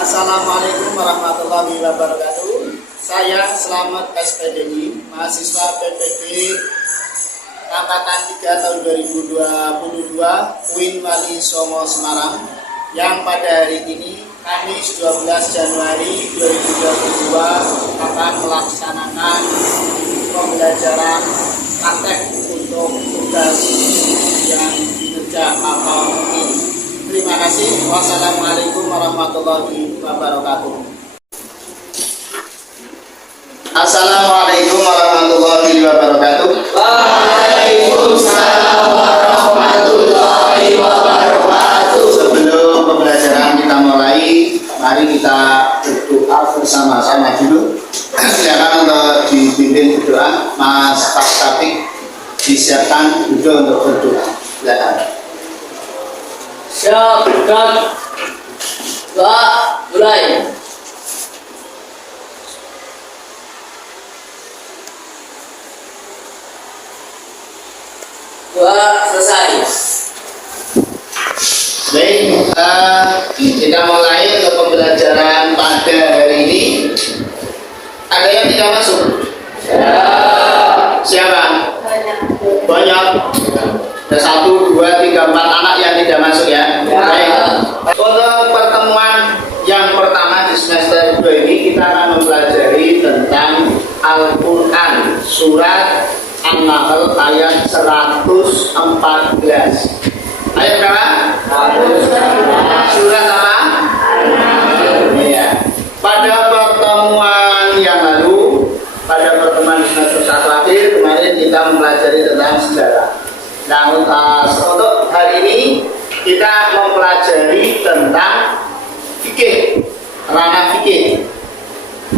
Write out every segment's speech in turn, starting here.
Assalamualaikum warahmatullahi wabarakatuh. Saya Selamat SPDI, mahasiswa PPB Angkatan 3 tahun 2022 UIN Wali Songo Semarang, yang pada hari ini Kamis 12 Januari 2022 akan melaksanakan pembelajaran praktek untuk tugas yang kinerja atau mungkin. Terima kasih. Wassalamualaikum warahmatullahi wabarakatuh. Assalamualaikum warahmatullahi wabarakatuh. Waalaikumsalam warahmatullahi wabarakatuh. Sebelum pembelajaran kita mulai, mari kita berdoa bersama-sama dulu. Silakan untuk dibimbing berdoa. Mas Pak Taufik disiapkan juga untuk berdoa. Silakan. Siap, dan mulai. Doa selesai. Baik, kita mulai untuk pembelajaran pada hari ini. Ada yang tidak masuk? Siapa? Banyak. Ada 1, 2, 3, 4 anak yang tidak masuk ya. Baik. Untuk pertemuan yang pertama di semester 2 ini, kita akan mempelajari tentang Al-Quran surat An-Nahl ayat 114. Ayat berapa? Surat apa? Ya. Pada pertemuan yang lalu, pada pertemuan semester 1 akhir kemarin kita mempelajari tentang sejarah. Nah, untuk hari ini kita mempelajari tentang fikih, ranah fikih,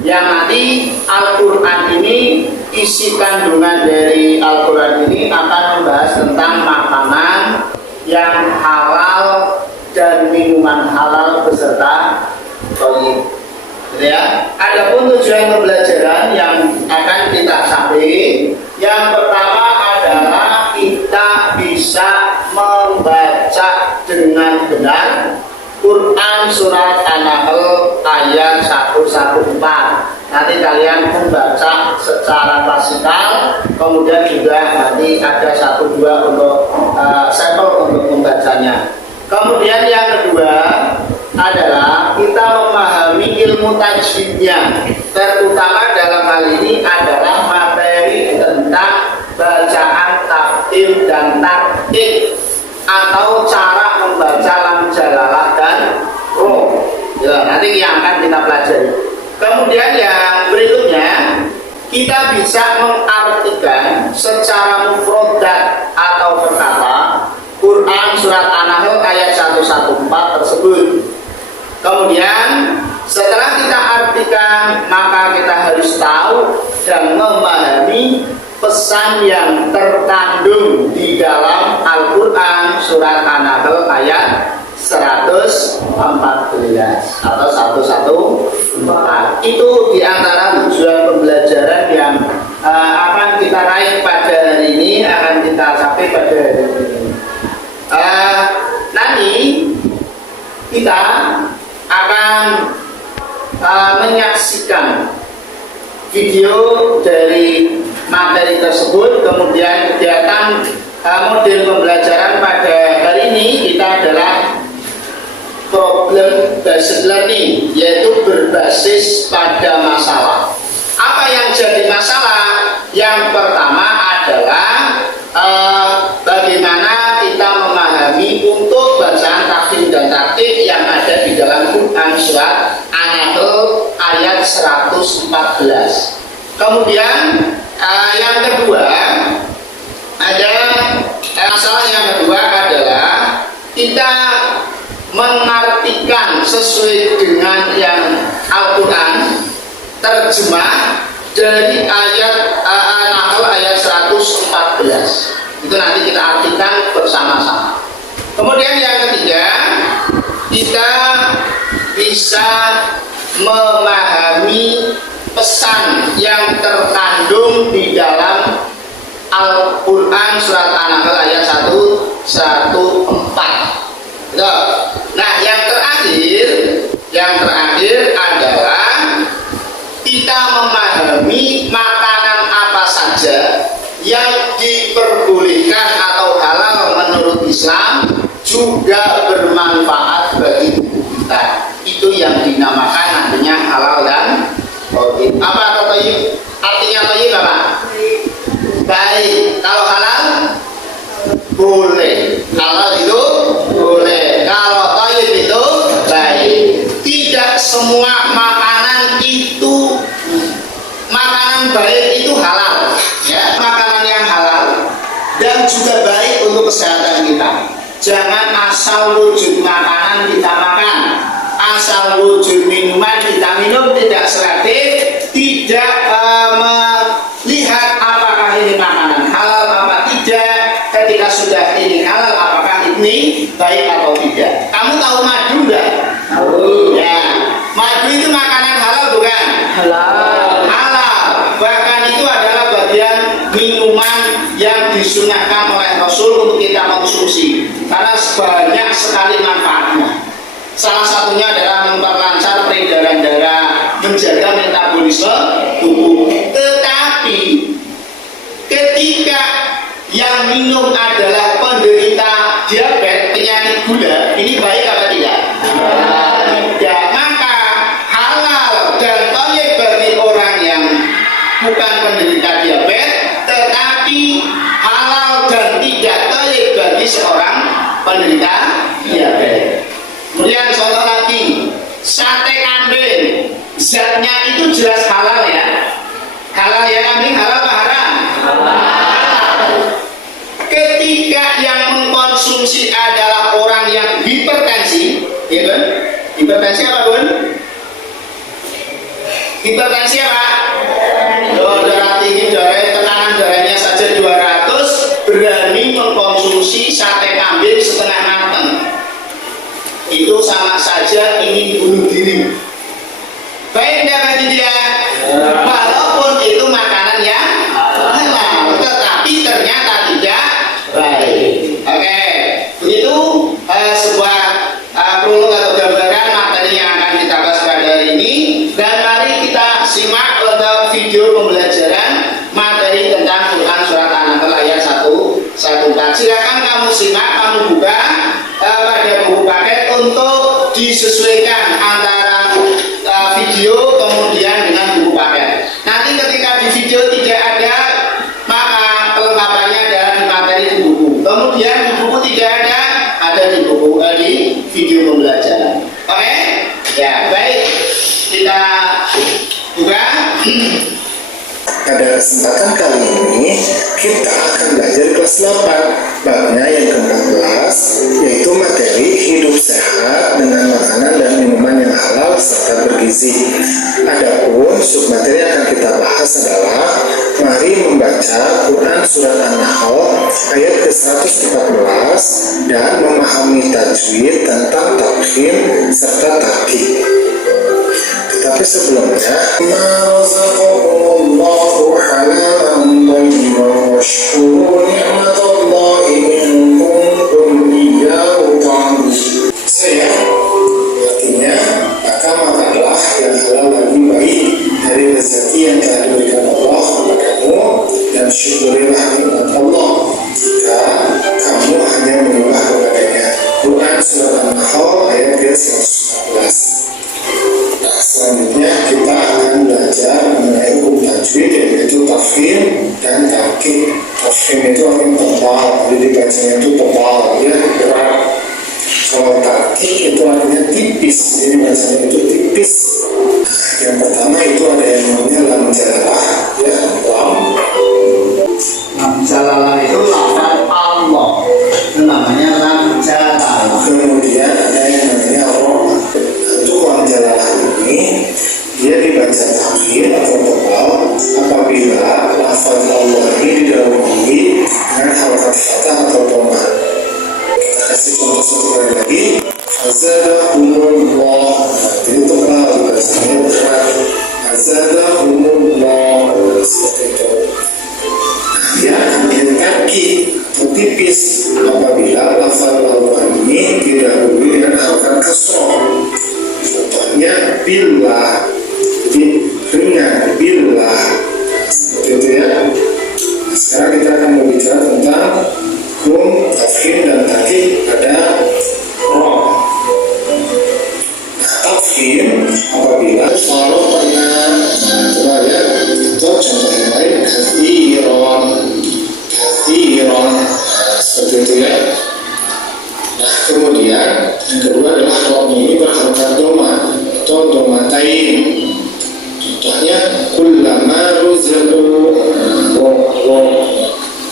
yang nanti Al-Quran ini, isi kandungan dari Al-Quran ini akan membahas tentang makanan yang halal dan minuman halal beserta thayyib. Ya, adapun tujuan pembelajaran yang akan kita sampaikan, yang pertama adalah kita bisa membaca dengan benar Quran surat An-Nahl ayat 114. Nanti kalian membaca secara klasikal, kemudian juga nanti ada 1-2 untuk sampel untuk membacanya. Kemudian yang kedua adalah kita memahami ilmu tajwidnya, terutama dalam hal ini adalah materi tentang bacaan takdim dan tartib atau cara membaca lam jalalah dan ro. Ya, nanti yang akan kita pelajari. Kemudian yang berikutnya, kita bisa mengartikan secara mufradat atau perkata Quran surat An-Nahl ayat 114 tersebut. Kemudian setelah kita artikan, maka kita harus tahu dan memahami pesan yang terkandung di dalam Al-Quran surat An-Nahl ayat 114 atau 114. Itu diantara tujuan pembelajaran yang akan kita raih pada hari ini, akan kita capai pada hari ini. Nanti kita akan menyaksikan video dari materi tersebut. Kemudian kegiatan model pembelajaran pada hari ini kita adalah problem based learning, yaitu berbasis pada masalah. Apa yang jadi masalah? Yang pertama adalah bagaimana kita memahami untuk bacaan takdim dan tartib yang ada di dalam Quran surat An-Nahl ayat 114. Kemudian yang kedua ada masalah yang kedua adalah kita mengartikan sesuai dengan yang Al-Quran, terjemah dari ayat An-Nahl ayat 114. Itu nanti kita artikan bersama-sama. Kemudian yang ketiga, kita bisa memahami pesan yang terkandung di dalam Al-Quran surat An-Nahl ayat 114. Nah, yang terakhir Islam juga bermanfaat bagi kita. Itu yang dinamakan nantinya halal dan thayyib. Apa kata thayyib? Artinya thayyib apa? Baik. Kalau halal boleh. Halal itu boleh. Kalau thayyib itu baik. Tidak semua makanan itu makanan baik itu halal, ya. Makanan yang halal dan juga baik untuk kesehatan kita. Jangan asal wujud makanan kita makan, asal wujud minuman kita minum, tidak selektif, tidak melihat apakah ini makanan halal apa tidak. Ketika sudah ini halal, apakah ini baik atau tidak. Kamu tahu madu enggak? Tahu. Ya, madu itu makanan halal bukan? Halal. Halal. Bahkan itu adalah bagian minuman yang disunahkan oleh Rasul untuk kita konsumsi karena banyak sekali manfaatnya. Salah satunya adalah memperlancar peredaran darah, menjaga metabolisme tubuh. Tetapi ketika yang minum adalah penderita diabetes, penyakit gula, ini baik apa tidak? Tidak. Maka halal dan thayyib bagi orang yang bukan penderita diabetes, tetapi halal dan tidak thayyib bagi seorang penderita diabetes. Kemudian contoh lagi, sate kambing, zatnya itu jelas halal ya. Halal ya, kambing halal apa haram? Ketika yang mengkonsumsi adalah orang yang hipertensi, ya kan? Hipertensi apa, Bun? Hipertensi apa? Darah tinggi, tekanan darahnya saja 200, berani mengkonsumsi sate kambing setengah matang. Itu sama saja ingin bunuh diri. Baik tidak bagi dia? Walaupun itu makanan yang halal, tetapi ternyata tidak baik. Oke, begitu sebuah prolog atau gambaran materi yang akan kita bahas pada hari ini. Dan mari kita simak untuk video pembelajaran materi tentang Quran surat An-Nahl ayat 114. Silakan kamu simak, kamu buka pada buku paket untuk disesuaikan antara video kemudian dengan buku paket. Nanti ketika di video tidak ada, maka kelengkapannya adalah di materi di buku. Kemudian di buku tidak ada di buku di video pembelajaran. Oke? Ya, baik. Kita buka. Pada kesempatan kali ini kita akan belajar kelas 8, babnya yang ke-14, yaitu materi hidup sehat dengan makanan dan minuman yang halal serta bergizi. Adapun submateri yang akan kita bahas adalah mari membaca Quran surat An-Nahl ayat ke-114 dan memahami tajwid tentang tafkhim serta tarkib. Tapi sebelumnya, Allahu halalan thayyiban washkuru ni'matallahi in kuntum iyyahu ta'budun. Saya artinya maka makanlah yang halal lagi baik dari rezeki yang telah diberikan Allah kepadamu dan syukurilah nikmat Allah jika kamu hanya menyembah kepadanya. Quran surat An-Nahl ayat 114. Selanjutnya kita akan belajar mengenai hukum tajwid, yaitu tafkhim dan tarkib. Tafkhim itu artinya tebal, jadi dibacanya itu tebal, ya, berat. Kalau tarkib itu artinya tipis, jadi bacanya itu tipis. Yang pertama itu ada yang namanya lam jalalah, ya, Lam jalalah itu lafaz Allah, itu namanya lam jalalah. Kemudian ada yang namanya roh. Untuk lam jalalah ini dia dibaca takhir atau tebal apabila lafaz Allah ini didahului dengan harakat fathah atau dhamma. Kita kasih contoh satu kali lagi. Azadahumullah, jadi tebal bacanya berat. Azadahumullah, seperti itu. Ya, menjadi kaki atau tipis apabila lafaz Allah ini didahului dengan harakat kasrah. Contohnya billah, dengan billah, seperti itu ya. Nah, sekarang kita akan berbicara tentang Nun, tafkhim dan takkik pada ro. Tafkhim apabila faroh pernah coba ya, itu contoh yang lain kathiron, seperti itu ya. Nah kemudian yang kedua adalah ro ini berharokat doma atau domatain. Contohnya kullama ruziqu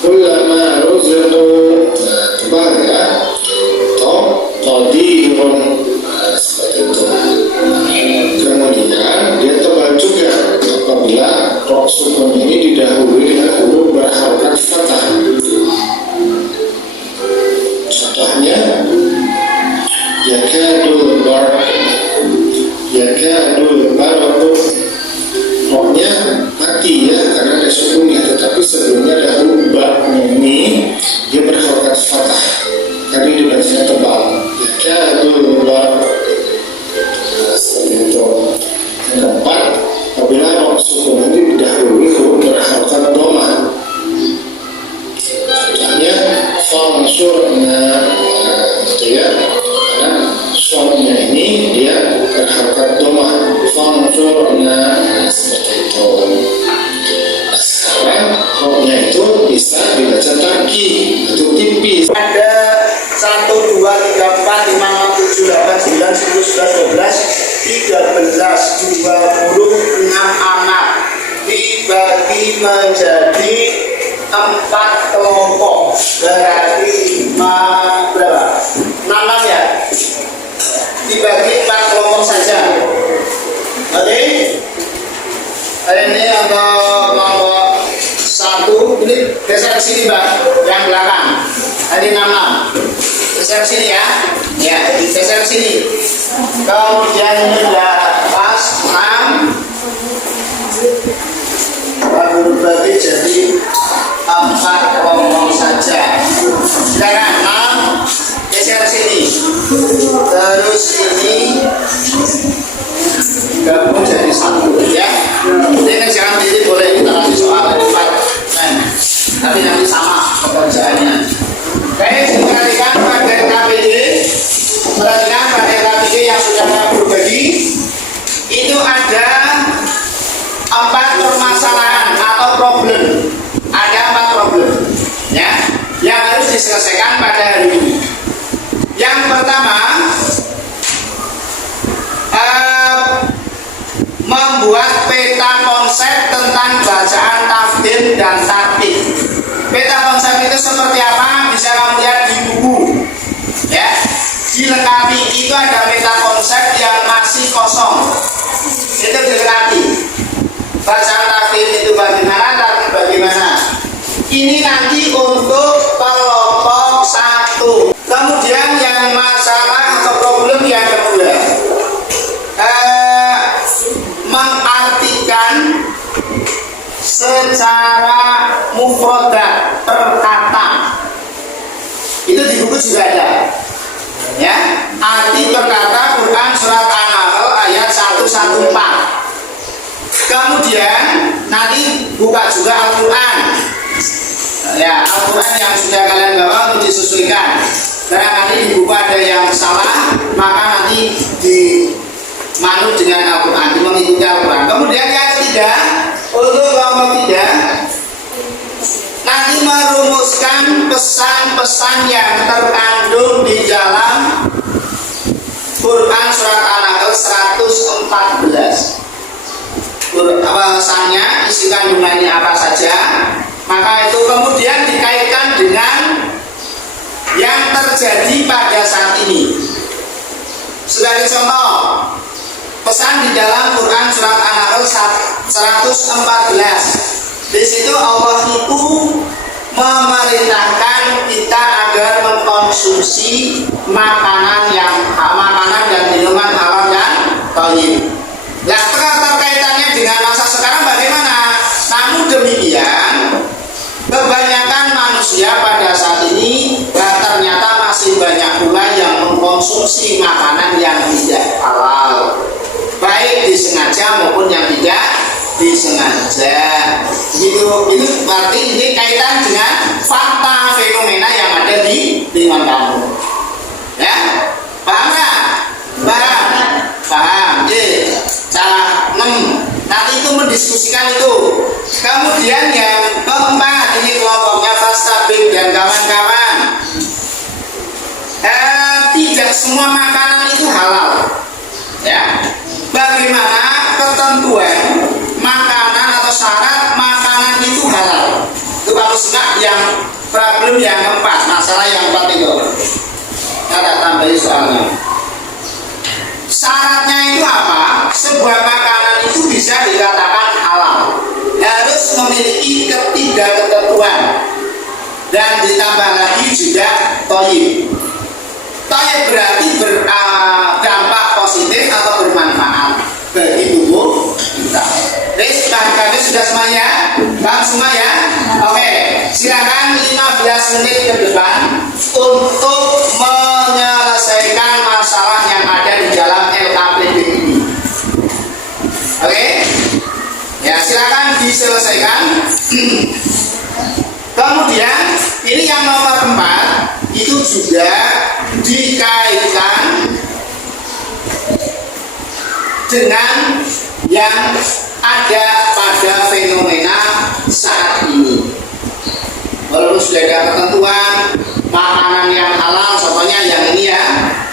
kullama ruziqu tebal ya, atau qadirun seperti itu. Kemudian dia tebal juga apabila ro sukun ini didahului dengan huruf berharokat fathah. Contohnya yakadul barq, roknya mati ya karena ada sukunnya, tetapi sebelumnya ada huruf ba-nya ini dia berharokat fathah karena dia bacanya tebal. Yakadul barq, seperti itu. Yang keempat, apabila rok sukun ini didahului huruf berharokat doma. Contohnya fansurna, gitu ya, karena suaranya ini dia berharokat doma. Fansurna, seperti itu. Nah sekarang roknya itu bisa dibaca taki atau tipis. Ada 1, 2, 3, 4, 5, 6, 7, 8, 9, 10, 11, 12, 13, 26 anak dibagi menjadi 4 kelompok, berarti 5 berapa? 6 ya? Dibagi 4 kelompok saja. Oke? Ini untuk kelompok 1, ini geser ke sini Mbak, yang belakang. Ini 6. Geser sini ya. Ya, geser sini. Kemudian ini sudah pas 6. Baru berbagi jadi 4 kelompok saja. Silakan 6. Geser sini. Terus ini gabung jadi 1 ya. Ini jangan pilih, boleh kita kasih soal dari 4. Tapi nanti sama pekerjaannya. Baik, perhatikan pada KPD. Perhatikan pada KPD yang sudah berbagi. Itu ada 4 permasalahan atau problem. Ada 4 problem ya, yang harus diselesaikan pada hari ini. Yang pertama, membuat peta konsep tentang bacaan tafdil dan tartib. Peta konsep itu seperti apa? Bisa kamu lihat di buku ya. Dilengkapi, itu ada peta konsep yang masih kosong, itu dilengkapi. Bacaan tafdil itu bagaimana, tartib bagaimana. Ini nanti untuk kelompok 1. Kemudian yang masalah atau problem yang kedua, mengartikan secara mufradat per kata. Itu di buku juga ada ya, arti per kata Quran surat An-Nahl ayat 114. Kemudian nanti buka juga Al-Quran ya, Al-Quran yang sudah kalian bawa untuk disesuaikan. Karena nanti di buku ada yang salah, maka nanti dimanut dengan Al-Quran, mengikuti Al-Quran. Kemudian yang ketiga, untuk kelompok 3, nanti merumuskan pesan-pesan yang terkandung di dalam Quran surat An-Nahl 114. Pesannya, isi kandungannya apa saja, maka itu kemudian dikaitkan dengan yang terjadi pada saat ini. Sebagai contoh, pesan di dalam Quran surat An-Nahl 114. Di situ Allah itu memerintahkan kita agar mengkonsumsi makanan dan minuman halal dan thayyib. Nah, terkaitannya dengan masa sekarang bagaimana? Namun demikian, kebanyakan manusia pada saat ini ternyata masih banyak pula yang mengkonsumsi makanan yang tidak halal, baik disengaja maupun yang tidak disengaja. Itu berarti ini kaitan dengan fakta fenomena yang ada di lingkungan kamu. Ya, paham nggak? Paham. Cara 6. Nanti itu mendiskusikan itu. Kemudian yang keempat, ini kelompoknya Fastabik dan kawan-kawan. Tidak semua makanan itu halal. Ya. Bagaimana ketentuan makanan atau syarat makanan itu halal? Itu kalau suka yang problem yang keempat, masalah yang keempat itu. Ada tambahin soalnya. Syaratnya itu apa? Sebuah makanan itu bisa dikatakan halal, harus memiliki ketiga ketentuan dan ditambah lagi juga thayyib. Thayyib berarti berdampak positif atau bermanfaat bagi tubuh kita. Jadi kami sudah semuanya? Paham semua ya? Oke, silakan 15 menit ke depan untuk menyelesaikan masalah yang ada di dalam LKPD ini. Oke? Ya, silakan diselesaikan. Kemudian ini yang nomor 4 itu juga dikaitkan dengan yang ada pada fenomena saat ini. Walaupun sudah ada ketentuan makanan yang halal, contohnya yang ini ya,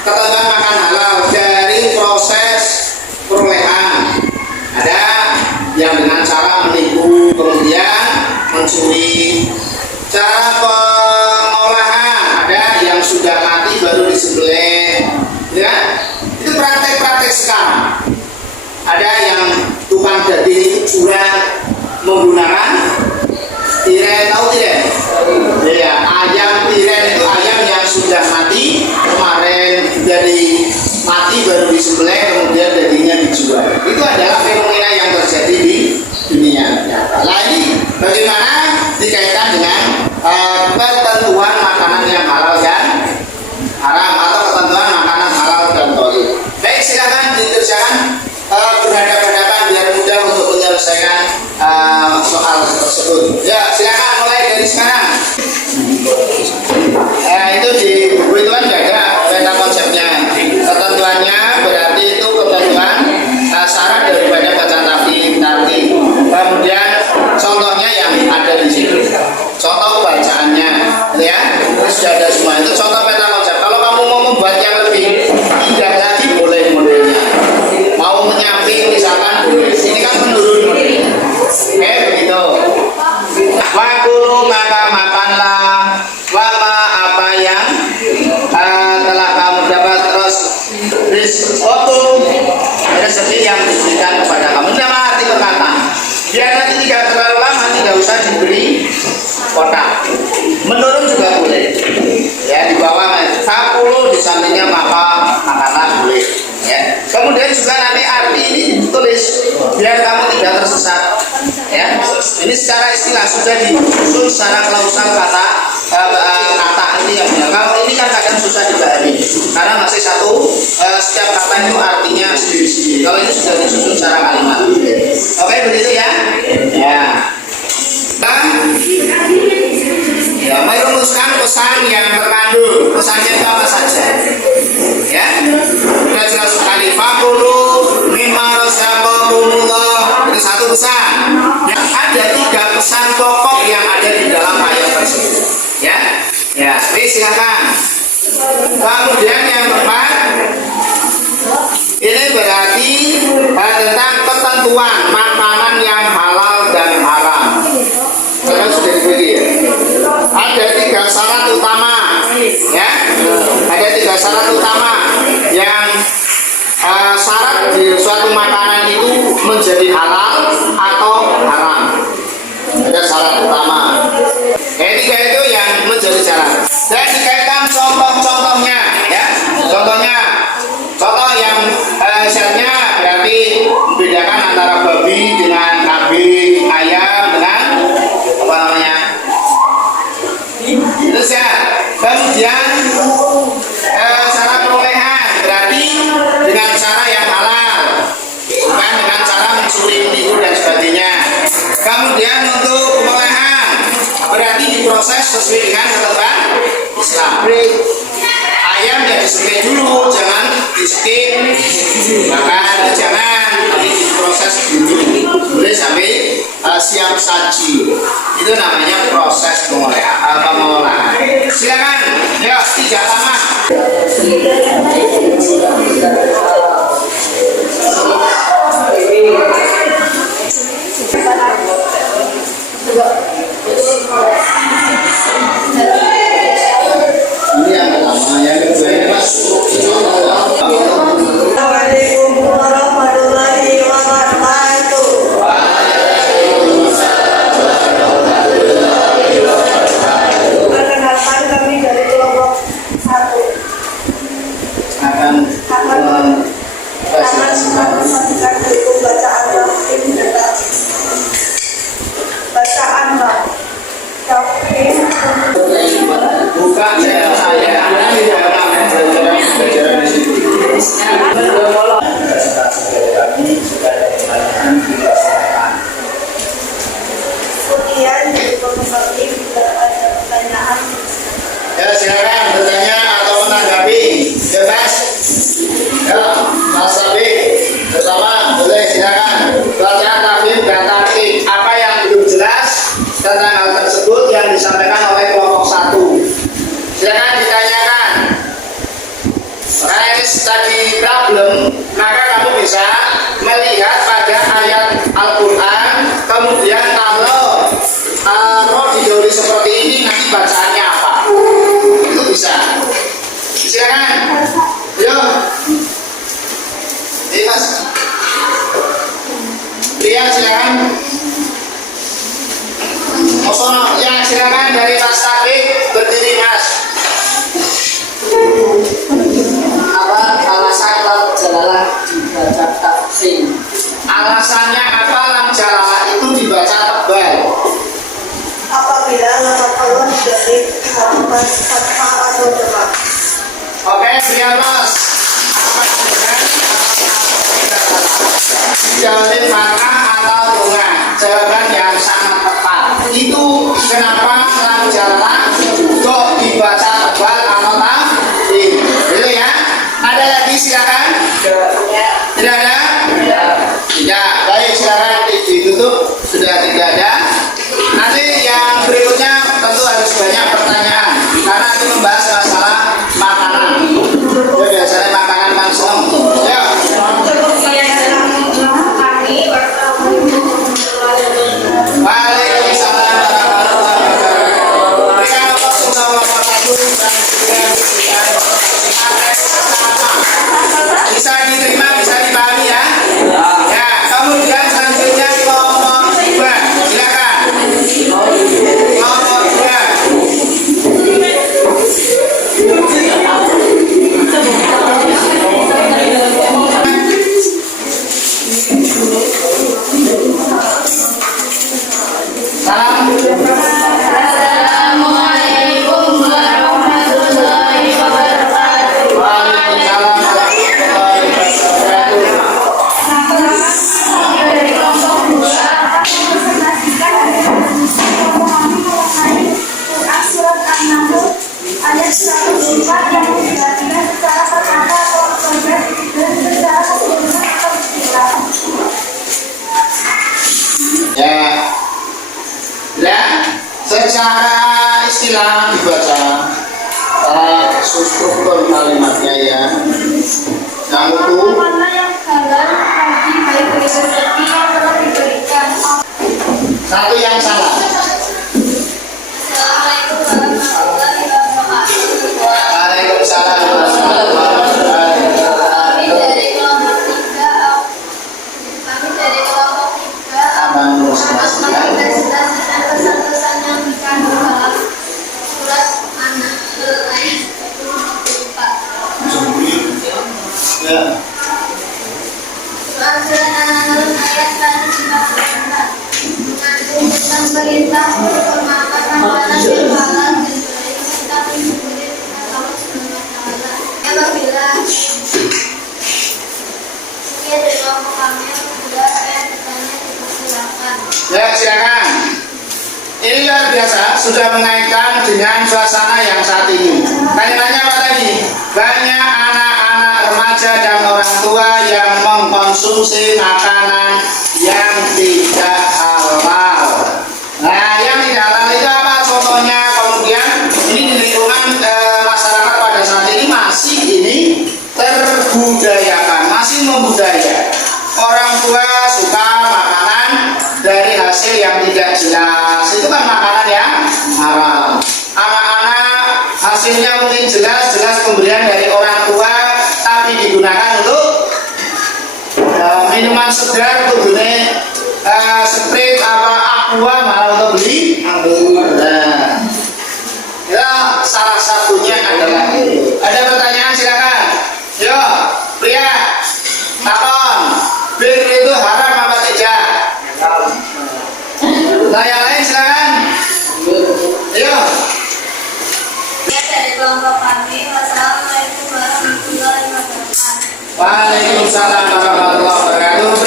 ketentuan makan halal dari proses perolehan. Ada yang dengan cara menipu, kemudian mencuri. Cara pengolahan, ada yang sudah mati baru disembelih, ya. Itu praktek-praktek sekarang. Ada yang tukang daging itu curang menggunakan tiren, tahu tiren? Ya, ayam tiren itu ayam yang sudah mati kemarin dari mati baru disembelih kemudian dagingnya dijual. Itu adalah fenomena yang terjadi di dunia nyata. Nah ini bagaimana dikaitkan dengan ketentuan makanan yang halal dan haram atau ketentuan makanan halal dan thayyib. Baik, silakan diteruskan berhadapan-hadapan biar mudah untuk menyelesaikan soal tersebut. Ya, silakan mulai dari sekarang. Itu di buku itu kan ada peta konsepnya. Ketentuannya berarti itu ketentuan syarat daripada bacaan tafsir. Kemudian contohnya yang ada di situ. Contoh bacaannya, ya. Sudah ada semua itu contoh peta konsep. Kalau kamu mau membuat yang lebih indah lagi boleh modelnya. Mau menyamping misalkan boleh. Ini kan menurun modelnya. Oke, begitu. Wakulu maka makanlah wama apa yang telah kamu dapat terus rezeki yang diberikan kepada kamu. Ini nama arti perkataan. Biar nanti tidak terlalu lama, tidak usah diberi kotak. Menurun juga boleh. Ya, di bawah fakulu, di sampingnya maka makanlah boleh. Ya. Kemudian juga nanti arti ini tulis biar kamu tidak tersesat. Ya, ini secara istilah sudah disusun secara klausal kata ini yang benar. Kalau ini kan kadang susah dipahami karena masih satu setiap kata itu artinya sendiri-sendiri. Kalau ini sudah disusun secara kalimat. Oke, begitu ya. Ya. Ya, merumuskan pesan yang terkandung. Pesannya itu apa saja? Ya, sudah jelas sekali. Fakulu mimma razaqakumullah. Itu satu pesan. Ya, ada 3 pesan pokok yang ada di dalam ayat tersebut. Ya, ya. Silakan. Kemudian yang keempat, ini berarti tentang ketentuan makanan yang halal dan haram. Karena sudah diberi ya. Ada 3 syarat utama, ya. Ada 3 syarat utama yang syarat di suatu makanan itu menjadi halal atau haram. Ada syarat utama. Ketiga itu yang menjadi syarat. Dan dikaitkan contoh-contohnya, ya. Contoh yang syaratnya berarti membedakan antara babi dengan kambing, ayam dengan apa namanya? Itu syarat. Kemudian syarat perolehan berarti dengan cara yang halal, bukan dengan cara mencuri, menipu dan sebagainya. diproses sesuai dengan ketentuan Islam. Ayam ya disembelih dulu, jangan di-skip. Makan jangan, tapi diproses dulu. Boleh sampai siap saji. Itu namanya proses pengolahan. Silakan, ya tidak lama. Ini yang pertama, yang kedua ini Mas. Assalamualaikum warahmatullahi wabarakatuh. Perkenalkan kami dari kelompok 1. Akan Akan memperhatikan buku bacaan Tauhid dan bacaan Tauhid. buka saya di dalam belajar di situ. Kami sudah dilakukan dilaksanakan. Kemudian dari pembagi bila ada pertanyaan. Ya silakan bertanya atau menanggapi. Bebas. Ya, Mas Sabi. Pertama, boleh silakan. Baca tafsir dan tarikh. Apa yang belum jelas tentang hal tersebut yang disampaikan oleh kelompok 1. Silakan ditanyakan. Raise tadi problem, maka kamu bisa melihat pada ayat Al-Quran. Kemudian kalau roh didori seperti ini, nanti bacaannya apa? Itu bisa. Silakan. Yo. Ini Mas. Lihat silakan. Osono, ya silakan dari Mas Taufik berdiri Mas. Apa alasan lam jalalah dibaca tafsir? Alasannya apa lam jalalah itu dibaca tebal? Apabila nama Allah dari harapan fathah atau jemaah. Oke, beliau Mas. Jalin maka atau bunga, jawaban yang sangat tepat. Itu kenapa lam jalalah untuk dibaca tebal atau tafsir. Boleh ya? Ada lagi silakan. Tidak ada? Ya, baik silakan ditutup. Sudah tidak ada. Nanti yang berikutnya tentu harus banyak pertanyaan karena itu membahas masalah makanan. Ya, biasanya makanan langsung. Ya. Waalaikumsalam warahmatullahi wabarakatuh. Berikan Allah subhanahu wa ta'ala bisa diterima, bisa dipahami ya. Ya, kemudian selanjutnya kelompok 2. Silakan. Kelompok 2. Salam. Assalamualaikum warahmatullahi wabarakatuh. Waalaikumsalam warahmatullahi wabarakatuh. Dari kelompok 2 akan mempresentasikan memahami mengenai Quran surat An-Nahl ayat 104 yang dijelaskan secara perkata atau konsep dan secara keseluruhan atau istilah. Ya. Ya, secara istilah dibaca struktur kalimatnya ya. Yang itu Mana yang halal bagi baik rezeki yang telah diberikan. satu yang salah. Assalamualaikum warahmatullahi wabarakatuh. Waalaikumsalam warahmatullahi wabarakatuh. Kami dari kelompok 3 Akan menjelaskan mempresentasikan pesan-pesan yang dikandung dalam surat An-Nahl ayat 24. ya. Surat An-Nahl ayat 154 mengandung tentang perintah menghormatkan makanan yang halal dan perintah mensyukuri nikmat Allah Subhanahu wa taala. Apabila sekian dari kelompok kami yang kedua saya bertanya dipersilakan. Ya, silakan. Ini luar biasa sudah mengaitkan dengan suasana yang saat ini. Tanya-tanya apa tadi? Banyak anak-anak remaja dan orang tua yang mengkonsumsi makanan yang tidak halal. Nah, yang tidak halal itu apa contohnya? Kemudian ini di lingkungan masyarakat pada saat ini masih terbudayakan, masih membudaya. Orang tua suka makanan dari hasil yang tidak jelas, itu kan makanan yang haram. Anak-anak hasilnya mungkin jelas pemberian dari orang tua, tapi digunakan untuk minuman segar, untuk dunia sprite apa aqua, malah untuk beli. Nah, ya salah satunya adalah itu. Ada pertanyaan silakan. Yo, pria, takon, bir itu haram apa tidak? Nah, yang lain silakan. Ayo. Ya, dari kelompok kami. Wassalamualaikum warahmatullahi wabarakatuh. Waalaikumsalam warahmatullahi wabarakatuh.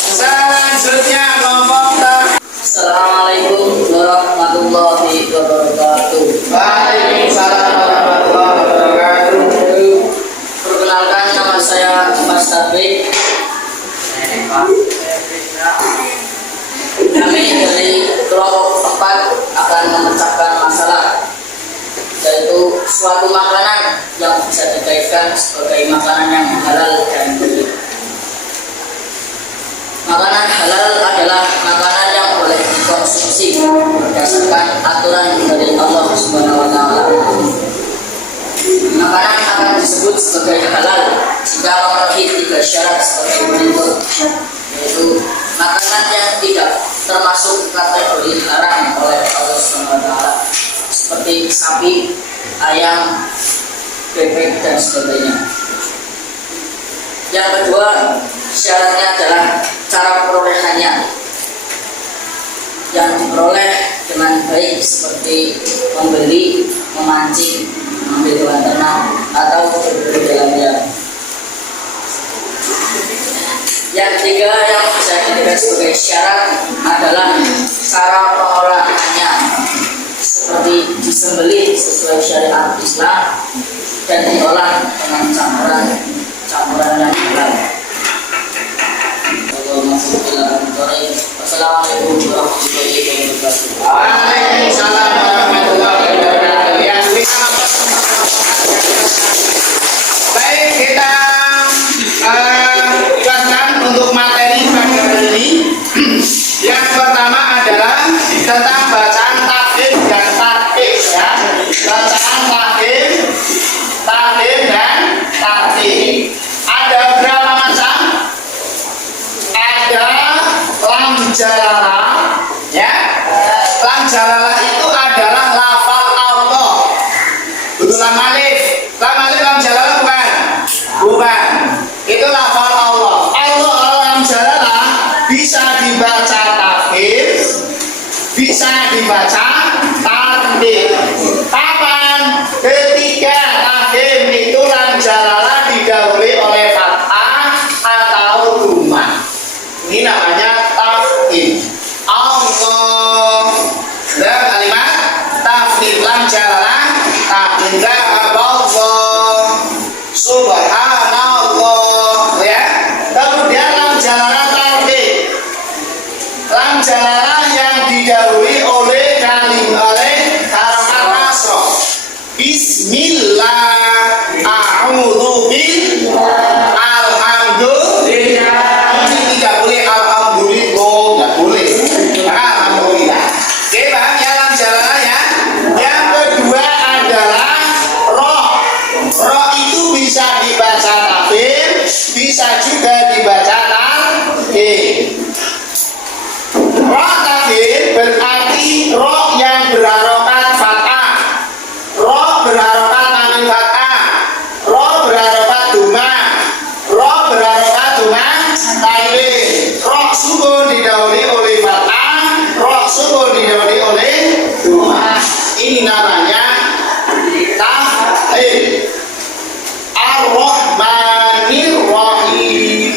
Selanjutnya kelompok Assalamualaikum warahmatullahi wabarakatuh. Waalaikumsalam warahmatullahi wabarakatuh. Perkenalkan, nama saya Mas Taufik. Kami dari kelompok 4 akan memecahkan masalah, yaitu suatu makanan yang bisa dikaitkan sebagai makanan yang halal dan baik. Makanan halal adalah makanan yang boleh dikonsumsi berdasarkan aturan dari Allah Subhanahu wa Ta'ala. Makanan akan disebut sebagai halal jika memenuhi 3 syarat sebagai berikut, yaitu makanan yang tidak termasuk kategori haram oleh Allah Subhanahu wa Ta'ala, seperti sapi, ayam, bebek, dan sebagainya. Yang kedua, syaratnya adalah cara perolehannya, yang diperoleh dengan baik seperti membeli, memancing, mengambil hewan ternak, atau berburu dalam jam. Yang ketiga yang bisa dilihat sebagai syarat adalah cara pengolahannya, seperti disembelih sesuai syariat Islam dan diolah dengan campuran yang halal. Wassalamualaikum warahmatullahi wabarakatuh. Waalaikumsalam warahmatullahi wabarakatuh. Baik, kita jelaskan untuk materi pada hari ini. Yang pertama adalah tentang bacaan tahfidz dan tartib, ya. Bacaan tahfidz dan tartib. Ada berapa macam? Ada lam jalalah, ya. Lam jalalah itu adalah lafal Allah. Betul lam alif. Lam jalalah bukan. Itu lafal Allah. Lam jalalah bisa dibaca tahfidz, bisa dibaca tartib. Kapan? Ketika tahfidz itu lam jalalah didahului oleh fathah atau dhamma. Ini namanya tahfidz. Allah. Dan kalimat tahfidz lam jalalah tahfidz Allah. Subhanallah, ya. Kemudian lam jalalah tartib. Lam jalalah yang didahului oleh harakat nasroh. Bismillah, a'udzu billah, alhamdulillah. Ini tidak boleh alhamdulillah, tidak boleh. Maka alhamdulillah. Oke, paham ya lam jalalah ya. Yang kedua adalah roh. Roh itu bisa dibaca tahfidz, bisa juga dibaca tartib. Roh tahfidz berarti roh yang berharokat fathah, roh berharokat tanwin fathah, roh berharokat dhamma, roh berharokat dhamma tanwin. Roh sukun didahului oleh fathah, roh sukun didahului oleh dhamma. Ini namanya tahfidz. Ar-Rahmanir Rahim.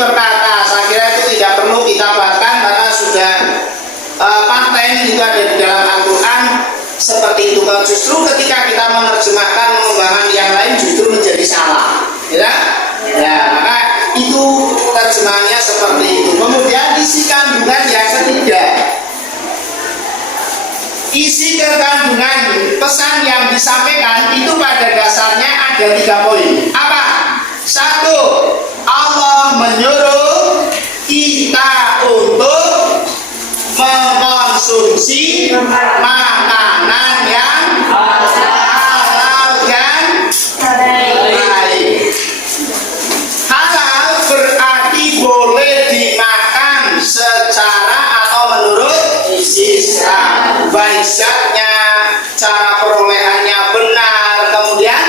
berkata, saya kira itu tidak perlu kita bahkan karena sudah paten itu ada di dalam Al-Quran seperti itu. Kalau justru ketika kita menerjemahkan mengembangkan yang lain justru menjadi salah, ya, ya maka itu terjemahannya seperti itu. Kemudian isi kandungan yang ketiga, isi kandungan pesan yang disampaikan itu pada dasarnya ada 3 poin. Apa? 1, Allah menyuruh kita untuk mengkonsumsi makanan yang halal dan baik. Halal berarti boleh dimakan secara atau menurut Islam, baik zatnya, cara perolehannya benar, kemudian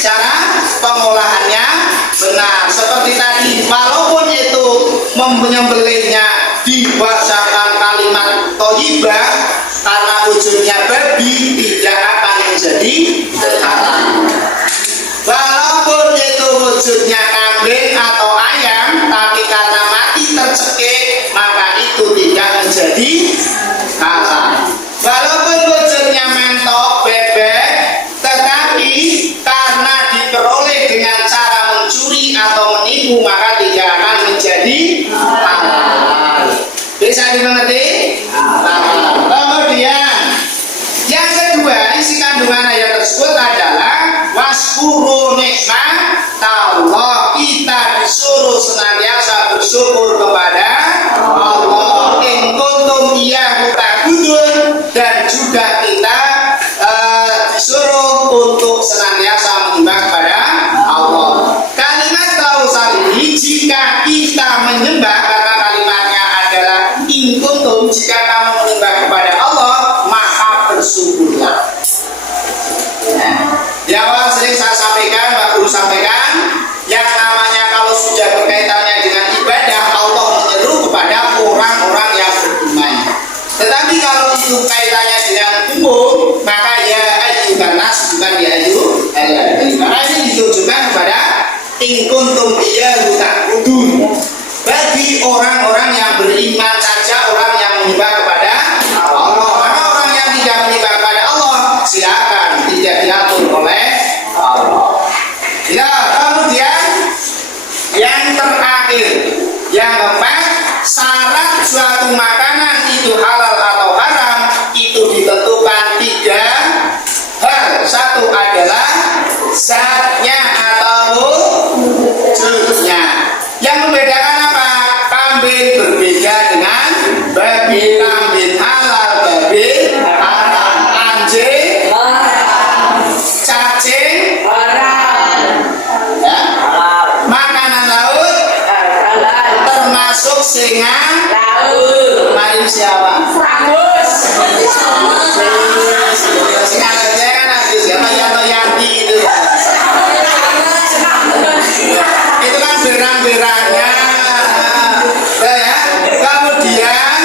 cara pengolahannya benar. Seperti tadi, walaupun itu menyembelihnya dibahasakan kalimat thayyibah karena wujudnya babi tidak akan menjadi halal. Walaupun itu wujudnya kambing atau ayam, tapi karena mati tercekik maka itu tidak menjadi halal. Walaupun wujudnya mentok bebek, tetapi karena diperoleh dengan cara mencuri atau menipu maka tidak akan menjadi halal. Bisa dimengerti? Kemudian yang kedua, isi kandungan ayat tersebut adalah waskuru nikmat Allah. Kita disuruh senantiasa bersyukur kepada Allah. In kuntum iyyahu ta'budun, dan juga kita disuruh untuk senantiasa menyembah kepada Allah. Kalimat tauhid ini jika kita menyembah, karena kalimatnya adalah in kuntum, jika kamu menyembah kepada Allah maka bersyukurlah. Di awal sering saya sampaikan, Pak Guru sampaikan, yang namanya kalau sudah berkaitannya dengan ibadah, Allah menyeru kepada orang-orang yang beriman. Tetapi kalau itu kaitannya dengan umum, maka ya ayyuhan nas, bukan ya ayyuhal. Maka ini ditujukan kepada in kuntum iyyahu ta'budun, bagi orang-orang yang beriman saja, orang yang menyembah kepada Allah. Maka orang yang tidak menyembah kepada Allah silakan, tidak diatur oleh Allah. Ya, kemudian yang terakhir, yang keempat, syarat suatu makanan itu halal atau haram itu ditentukan 3 hal. 1 adalah zatnya atau wujudnya. Yang membedakan apa? Kambing berbeda dengan babi. Kambing halal, babi haram. Anjing, cacing, ya. Makanan laut termasuk singa. Kemarin siapa? Singa aja kan habis siapa Yanti itu. Itu kan berang-berangnya. Ya. Kemudian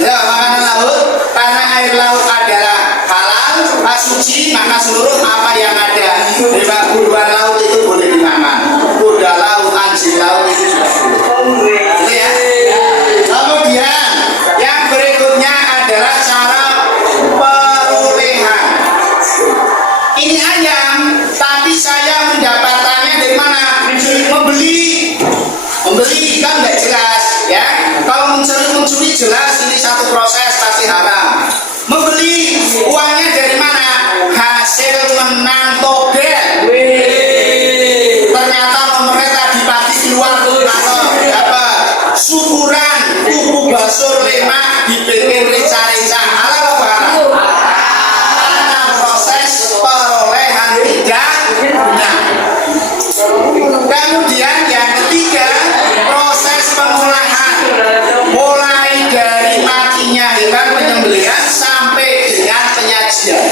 ya, makanan laut, karena air laut adalah halal, suci, maka seluruh apa yang ada di buruan laut itu boleh dimakan. Kuda laut, anjing laut itu sudah boleh. Gitu ya. Kemudian yang berikutnya adalah cara perolehan. Ini ayam, tapi saya mendapatkannya dari mana? Membeli kan nggak jelas, ya. Kalau mencuri jelas, ini satu proses pasti haram. Membeli, uangnya dari mana? Hasil menang togel. Ternyata nomornya tadi pagi keluar dapat syukuran tubuh basur lemak dibikin rica-rica. Halal apa haram? Karena proses perolehan tidak benar. Kemudian yang ketiga, proses pengolahan, mulai dari matinya hewan penyembelihan sampai dengan penyajian.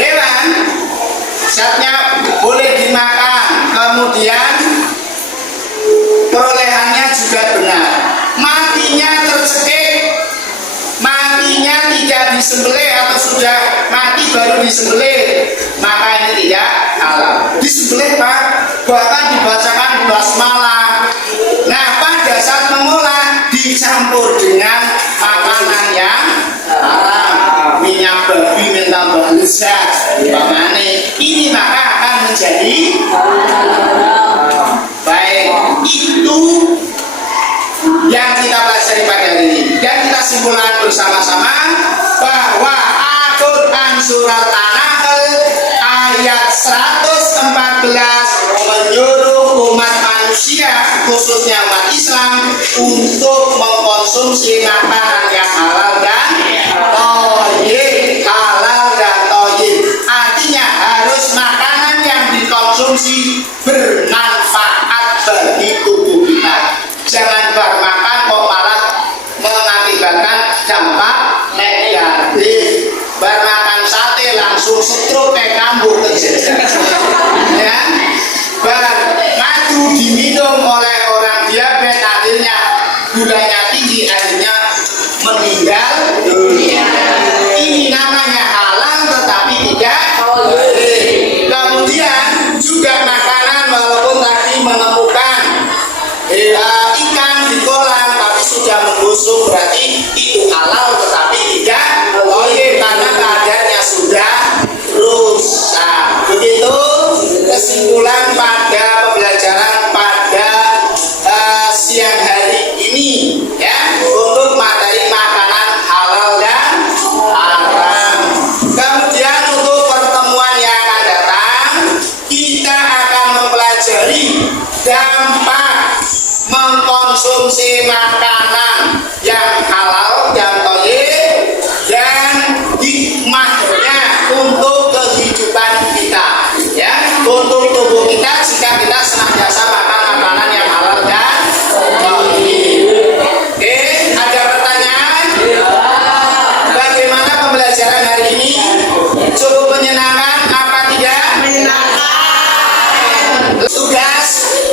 Hewan zatnya boleh dimakan, kemudian perolehannya juga benar. Matinya tercekik, matinya tidak disembelih atau sudah mati baru disembelih, maka ini tidak halal. Disembelih Pak, bahkan dibacakan basmalah, dicampur dengan makanan yang haram, minyak babi mentambah lezat, umpamane ini maka akan menjadi baik. Itu yang kita pelajari pada hari ini, dan kita simpulkan bersama-sama bahwa Al-Quran surat An-Nahl ayat 114 menyuruh umat manusia khususnya umat Islam untuk mengkonsumsi makanan yang halal dan thayyib. Halal dan thayyib artinya harus makanan yang dikonsumsi bermanfaat bagi tubuh kita. Jangan makan kok malah mengakibatkan dampak negatif. Makan sate langsung stroke kayak kambuh terjadi. Ya, madu diminum oleh orang diabetes akhirnya gulanya tinggi, akhirnya meninggal dunia. Ini namanya halal tetapi tidak boleh. Kemudian juga makanan walaupun tadi menemukan ikan di kolam tapi sudah membusuk, berarti itu halal tetapi tidak boleh karena keadaannya sudah rusak. Begitu kesimpulan pada pembelajaran pada siang hari ini ya, untuk materi makanan halal dan haram. Kemudian untuk pertemuan yang akan datang kita akan mempelajari dampak mengkonsumsi makanan yang halal dan thayyib dan hikmahnya untuk kehidupan kita ya, untuk tubuh kita jika kita senantiasa makan makanan yang halal dan thayyib. Oke, ada pertanyaan? Bagaimana pembelajaran hari ini? Cukup menyenangkan apa tidak? Menyenangkan. Tugas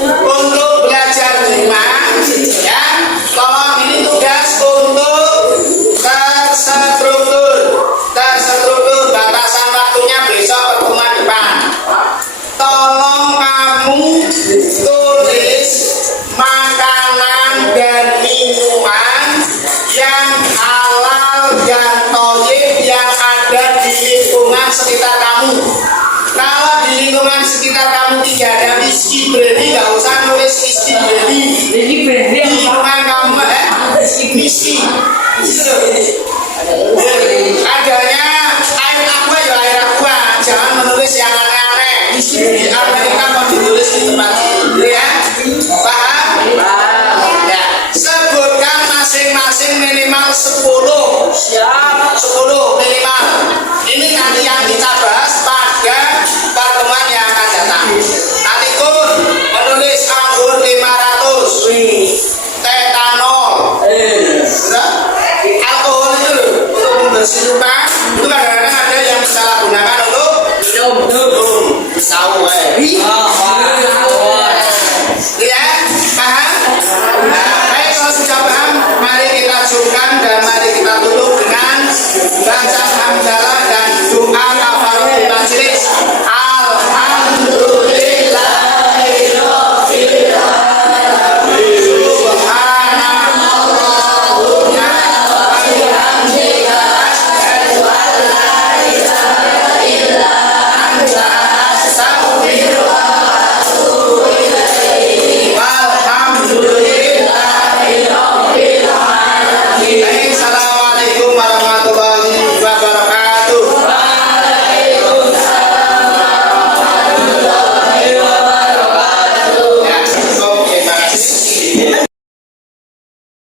untuk belajar di rumah ya, tolong ini tugas untuk terstruktur batasan waktunya besok pertemuan depan. Tolong kamu tulis makanan dan minuman yang halal dan thayyib yang ada di lingkungan sekitar kamu. Kalau di lingkungan sekitar kamu tidak ada whisky brandy, nggak usah nulis whisky brandy. Di lingkungan kamu whisky. Adanya air aqua ya air aqua, jangan menulis yang aneh-aneh. Di Amerika mau ditulis di tempat ini, ya. Paham? Ya. Sebutkan masing-masing minimal 10. Siap. 10 minimal. Ini nanti yang kita bahas pada pertemuan yang akan datang. Nanti pun menulis anggur 500, tetanol, alkohol itu untuk membersih luka. Itu kadang-kadang ada yang disalahgunakan untuk minum. Tahu ya, paham? Nah, baik, kalau sudah paham, mari kita jumkan dan mari kita tutup dengan baca hamdalah.